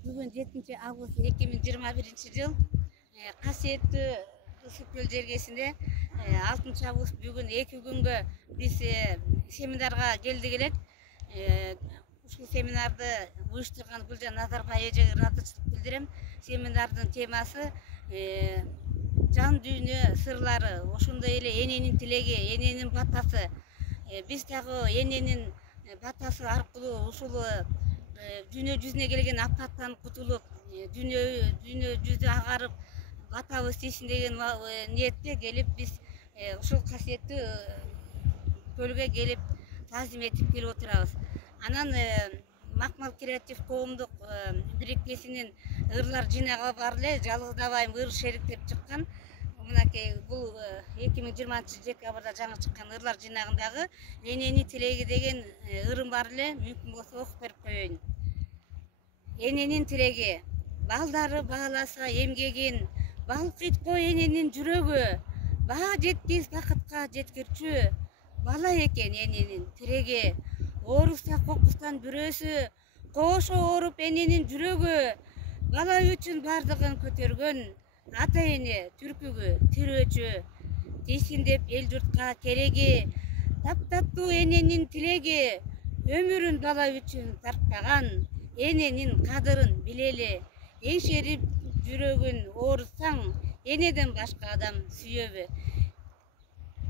Бүгін 7 август 2021 жыл қасиетті Ысыккөл жергесінде 6 август бүгін 2 күнгі біз семинарға келдік елек. Ушул семинарды уюштурган Гүлжан Назарбай эжеге ыраазычылык билдирем. Семинардын темасы жан дүйнө сырлары, ошондой эле эненин тилеги, эненин батасы. Биз дагы эненин батасы аркылуу ушул дүйнө жүзүнө келген апаттан кутулуп, дүйнө жүзү агарып батабыз тийсин деген ниетте келип биз ушул касиеттүү көлгө келип таазим этип келип отурабыз. Анан Макмал креатив коомдук бирикмесинин ырлар жыйнагы бар эле, жалгыздабайым ыр шерик деп чыккан. Мынакей бул 2020 декабрда жаңы чыккан ырлар жыйнагындагы энени тилеги деген ырым бар эле, мүмкүн болсо окуп берип коеюн. Эненин тилеги, балдары бааласа эмгегин, балкыйт го эненин жүрөгү, баа жеткиз бакытка жеткирчү, бала экен эненин тиреги. Оорусса кокустан бүрөсү, кошо ооруп эненин жүрөгү, бала үчүн бардыгын көтөргөн, ата эне түркүгү тирөөчү, тийсин деп эл журтка кереги, таптаттуу эненин тилеги, өмүрүн бала үчүн тарткаган, эненин кадырын билели, эңшерип жүрөгүн оорутсаң, энеден башка адам сүйөбү.